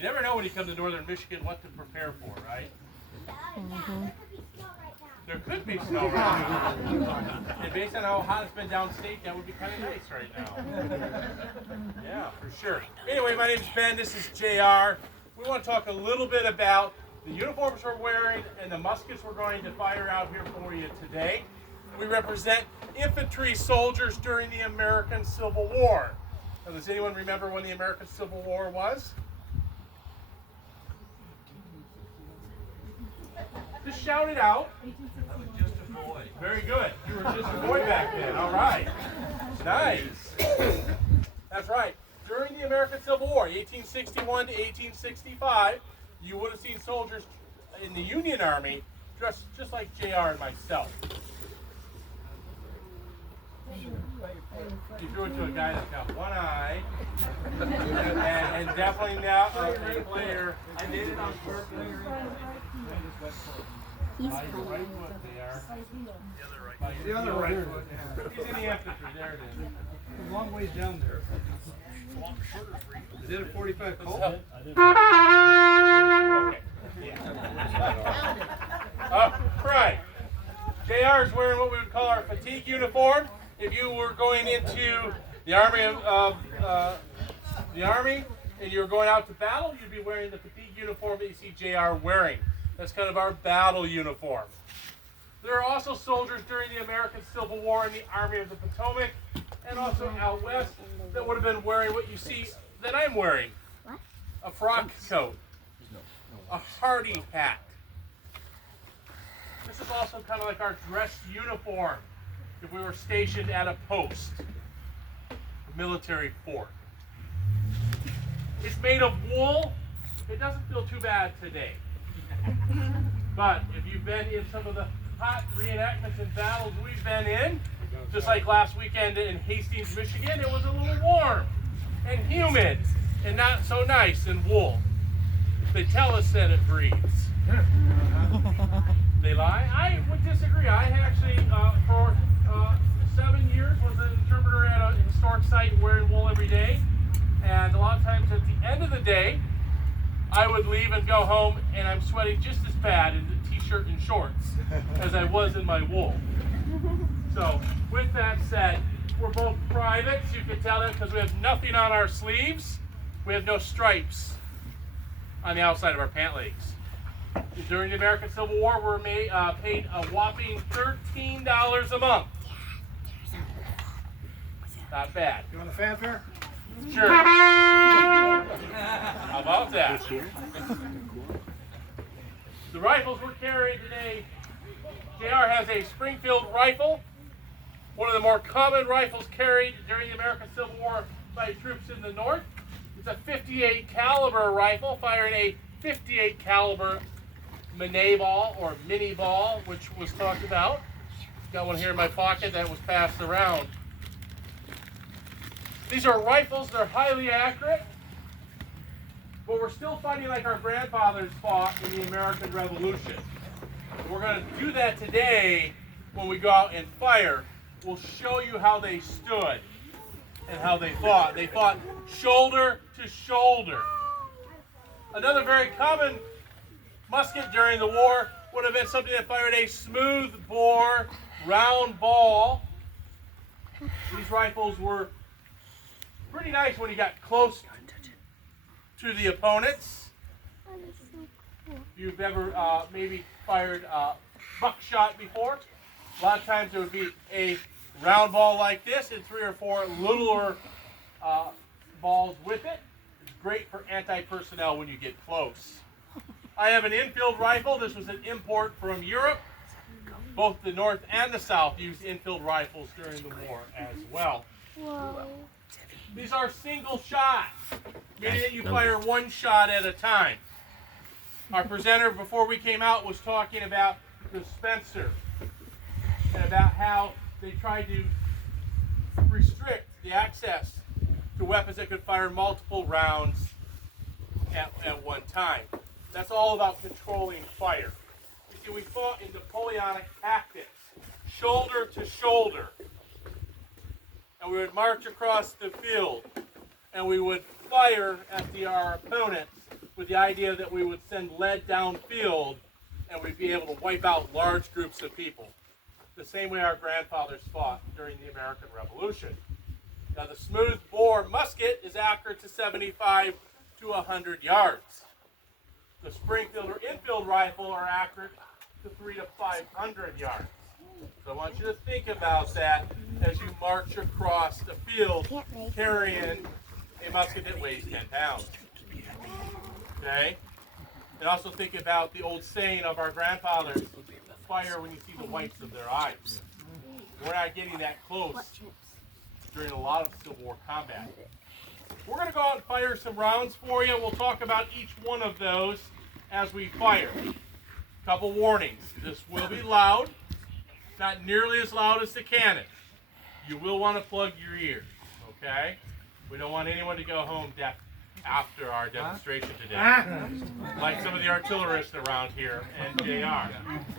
You never know when you come to northern Michigan what to prepare for, right? Mm-hmm. There could be snow right now. And based on how hot it's been downstate, that would be kind of nice right now. Yeah, for sure. Anyway, my name is Ben. This is JR. We want to talk a little bit about the uniforms we're wearing and the muskets we're going to fire out here for you today. We represent infantry soldiers during the American Civil War. Now, does anyone remember when the American Civil War was? Just shout it out. I was just a boy. Very good. You were just a boy back then. All right. Nice. That's right. During the American Civil War, 1861 to 1865, you would have seen soldiers in the Union Army dressed just like JR and myself. You threw it to a guy that's got one eye and definitely not a player. I did it on purpose. He's By your funny. right foot there. The other right foot. He's in the infantry. There it is. A long ways down there. Is it a 45 Colt? Okay. Yeah. Right. JR is wearing what we would call our fatigue uniform. If you were going into the army and you were going out to battle, you'd be wearing the fatigue uniform that you see JR wearing. That's kind of our battle uniform. There are also soldiers during the American Civil War in the Army of the Potomac and also out west that would have been wearing what you see that I'm wearing. A frock coat, a hardy hat. This is also kind of like our dress uniform if we were stationed at a post, a military fort. It's made of wool. It doesn't feel too bad today. But if you've been in some of the hot reenactments and battles we've been in, just like last weekend in Hastings, Michigan, it was a little warm and humid and not so nice in wool. They tell us that it breathes. They lie? I would disagree. I actually, for 7 years, was an interpreter at a historic site wearing wool every day. And a lot of times at the end of the day, I would leave and go home, and I'm sweating just as bad in the t-shirt and shorts as I was in my wool. So, with that said, we're both privates. You can tell that because we have nothing on our sleeves. We have no stripes on the outside of our pant legs. During the American Civil War, we were paid a whopping $13 a month. Not bad. You want a fanfare? Sure. How about that? The rifles we're carrying today, JR has a Springfield rifle, one of the more common rifles carried during the American Civil War by troops in the North. It's a 58 caliber rifle firing a 58 caliber Minet ball or mini ball, which was talked about. Got one here in my pocket that was passed around. These are rifles, they're highly accurate, but we're still fighting like our grandfathers fought in the American Revolution. We're going to do that today when we go out and fire. We'll show you how they stood and how they fought. They fought shoulder to shoulder. Another very common musket during the war would have been something that fired a smooth bore round ball. These rifles were pretty nice when you got close to the opponents. If you've ever maybe fired buckshot before, a lot of times there would be a round ball like this and 3 or 4 littler balls with it. It's great for anti-personnel when you get close. I have an infield rifle. This was an import from Europe. Both the North and the South used infield rifles during the war as well. Whoa. These are single shots, meaning that you fire one shot at a time. Our presenter before we came out was talking about the Spencer and about how they tried to restrict the access to weapons that could fire multiple rounds at one time. That's all about controlling fire. You see, we fought in Napoleonic tactics, shoulder to shoulder. And we would march across the field, and we would fire at our opponents with the idea that we would send lead downfield and we'd be able to wipe out large groups of people, the same way our grandfathers fought during the American Revolution. Now, the smooth bore musket is accurate to 75 to 100 yards. The Springfield or infield rifle are accurate to 300 to 500 yards. So I want you to think about that as you march across the field carrying a musket that weighs 10 pounds. Okay? And also think about the old saying of our grandfathers, fire when you see the whites of their eyes. We're not getting that close during a lot of Civil War combat. We're going to go out and fire some rounds for you. We'll talk about each one of those as we fire. Couple warnings. This will be loud. Not nearly as loud as the cannon. You will want to plug your ears, okay? We don't want anyone to go home deaf after our demonstration today, like some of the artillerists around here and JR.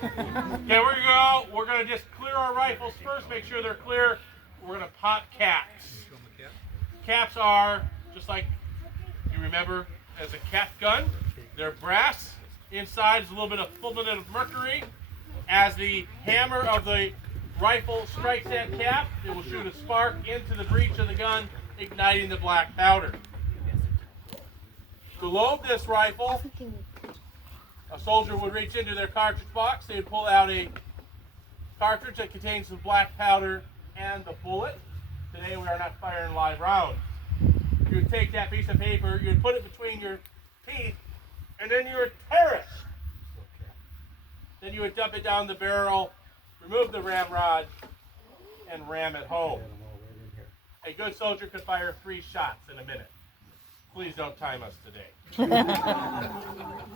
Okay, we're gonna go. We're gonna just clear our rifles first, make sure they're clear. We're gonna pop caps. Caps are just like you remember as a cap gun. They're brass. Inside is a little bit of fulminate of mercury. As the hammer of the rifle strikes that cap, it will shoot a spark into the breech of the gun, igniting the black powder. To load this rifle, a soldier would reach into their cartridge box. They would pull out a cartridge that contains the black powder and the bullet. Today we are not firing live rounds. You would take that piece of paper, you would put it between your teeth, and then you would tear it. Then you would dump it down the barrel, remove the ramrod, and ram it home. A good soldier could fire 3 shots in a minute. Please don't time us today.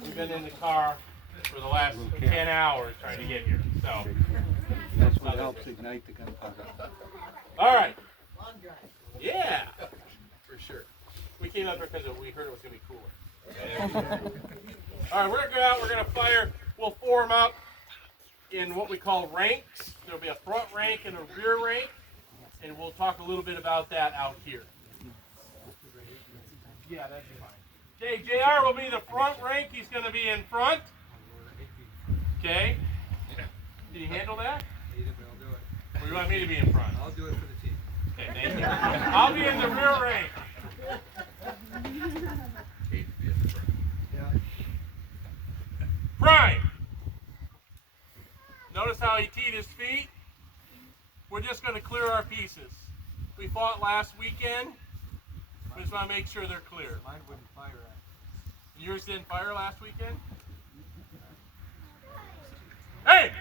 We've been in the car for the last 10 hours trying to get here. So That's what helps ignite the gunpowder. all right. Yeah, for sure. We came up here because we heard it was going to be cooler. All right, we're going to go out. We're going to fire. We'll form up in what we call ranks. There'll be a front rank and a rear rank, and we'll talk a little bit about that out here. Yeah, that'd be fine. Okay, JR will be the front rank. He's going to be in front. Okay. Can you handle that? Or do you want me to be in front? I'll do it for the team. Okay, thank you. I'll be in the rear rank. Prime. Notice how he teed his feet. We're just going to clear our pieces. We fought last weekend. We just want to make sure they're clear. Mine wouldn't fire at. Yours didn't fire last weekend? Hey!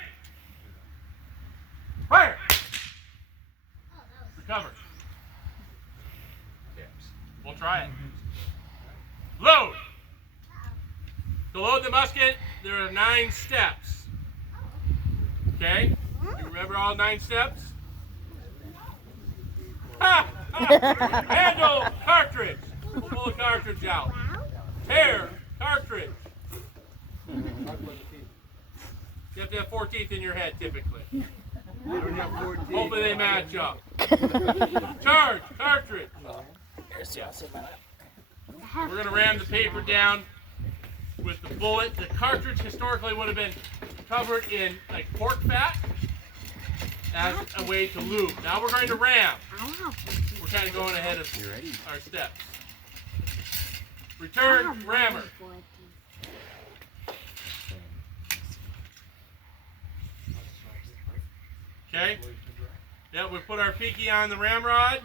Fire! Recover. We'll try it. Load! To load the musket, there are 9 steps. Okay? You remember all 9 steps? Ha! Handle cartridge. We'll pull the cartridge out. Tear cartridge. You have to have 4 teeth in your head typically. I don't have 4 teeth. Hopefully they match up. Charge cartridge. We're going to ram the paper down with the bullet. The cartridge historically would have been covered in like pork fat as a way to lube. Now we're going to ram. We're kind of going ahead of our steps. Return rammer. Okay? Yeah, we put our pinky on the ramrod.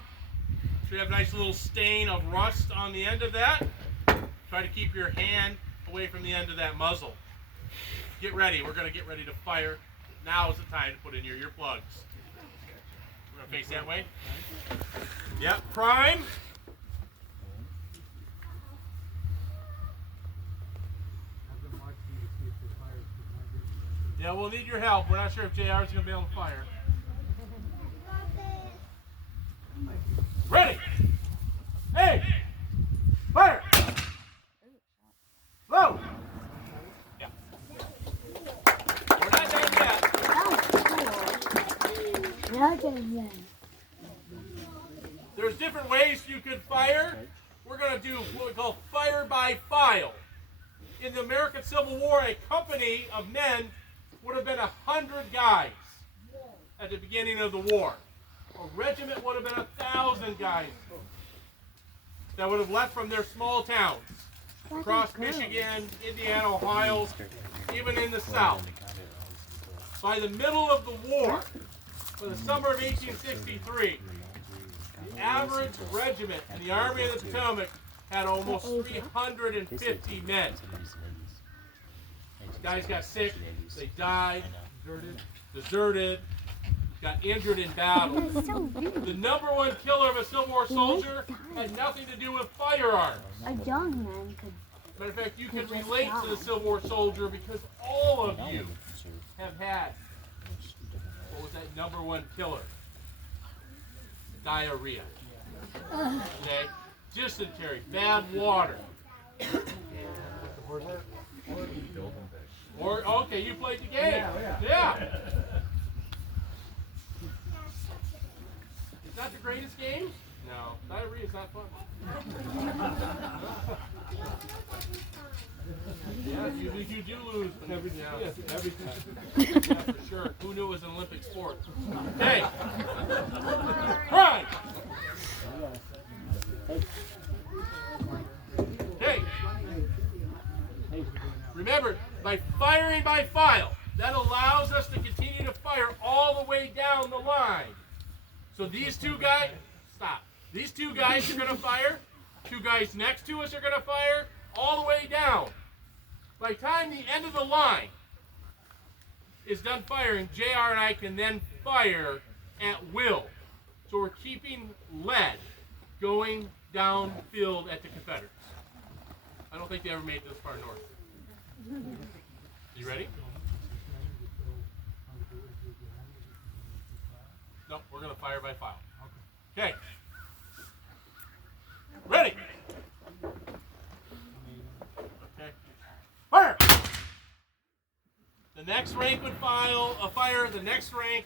So we have a nice little stain of rust on the end of that. Try to keep your hand away from the end of that muzzle. Get ready. We're going to get ready to fire. Now is the time to put in your earplugs. We're going to face that way. Yep, prime. Yeah, we'll need your help. We're not sure if JR is going to be able to fire. Ready. Hey. Fire. Load. Yeah. We're not done yet. There's different ways you could fire. We're going to do what we call fire by file. in the American Civil War, a company of men would have been 100 guys at the beginning of the war. A regiment would have been 1,000 guys that would have left from their small towns across Michigan, Indiana, Ohio, even in the South. By the middle of the war, for the summer of 1863, the average regiment in the Army of the Potomac had almost 350 men. Guys got sick, they died, deserted, got injured in battle. The number one killer of a Civil War soldier had nothing to do with firearms. A young man could. Matter of fact, you can relate to the Civil War soldier because all of you have had, what was that number one killer? Diarrhea. Okay? Dysentery, bad water. Or, okay, you played the game. Yeah. Is that the greatest game? No. Diarrhea is not fun. Yeah, you do lose everything. Yeah, for sure. Who knew it was an Olympic sport? Okay. Right. Hey. Remember, by firing by file, that allows us to continue to fire all the way down the line. So these two guys, stop. These two guys are going to fire. Two guys next to us are going to fire all the way down. By the time the end of the line is done firing, JR and I can then fire at will. So we're keeping lead going downfield at the Confederates. I don't think they ever made it this far north. You ready? No, we're going to fire by file. Okay. Ready? Okay. Fire! The next rank would fire, the next rank,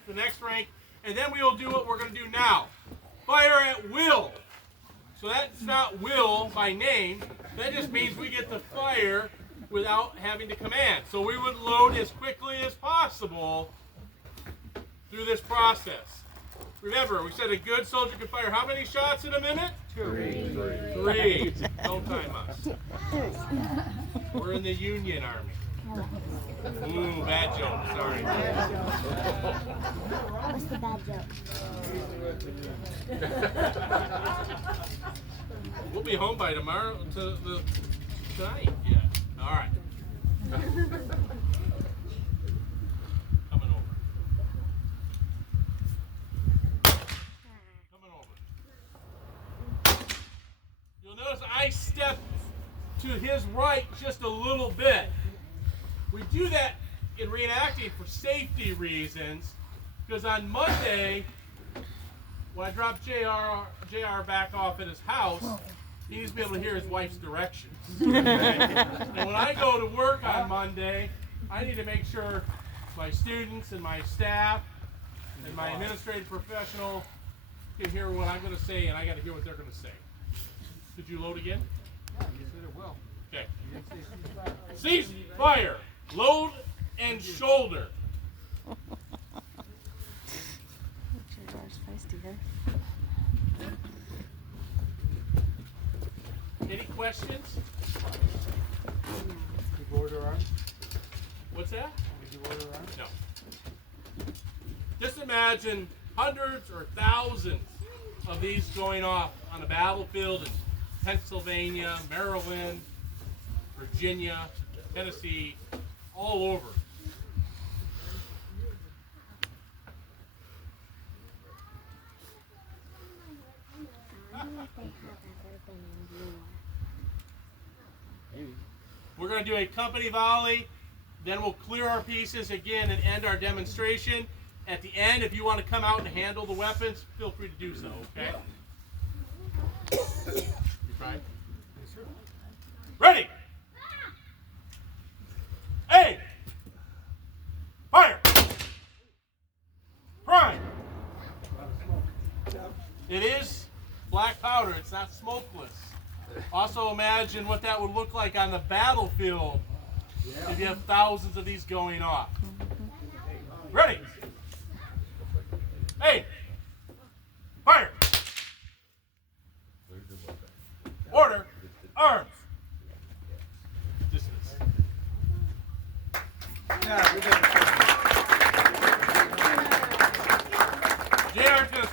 and then we will do what we're going to do now. Fire at will. So that's not will by name. That just means we get to fire without having to command. So we would load as quickly as possible through this process. Remember, we said a good soldier can fire how many shots in a minute? Three. Don't time us. We're in the Union Army. Ooh, bad joke. Sorry. What's the bad joke? We'll be home by tomorrow tonight. Yeah. All right. Coming over. You'll notice I step to his right just a little bit. We do that in reenacting for safety reasons, because on Monday, when I drop JR back off at his house, he needs to be able to hear his wife's directions. And when I go to work on Monday, I need to make sure my students and my staff and my administrative professional can hear what I'm going to say, and I got to hear what they're going to say. Did you load again? Yeah, you said it will. Okay. Cease fire. Load and shoulder. Any questions? Did you order arms? What's that? Did you order arms? No. Just imagine hundreds or thousands of these going off on a battlefield in Pennsylvania, Maryland, Virginia, Tennessee, all over. We're going to do a company volley, then we'll clear our pieces again and end our demonstration. At the end, if you want to come out and handle the weapons, feel free to do so, okay? You trying? Yes, sir. Ready! Aim! Fire! Prime! It is black powder, it's not smokeless. Also imagine what that would look like on the battlefield if you have thousands of these going off. Ready? Aim. Fire. Order. Arms. Distance. Yeah, we got it. JR's going to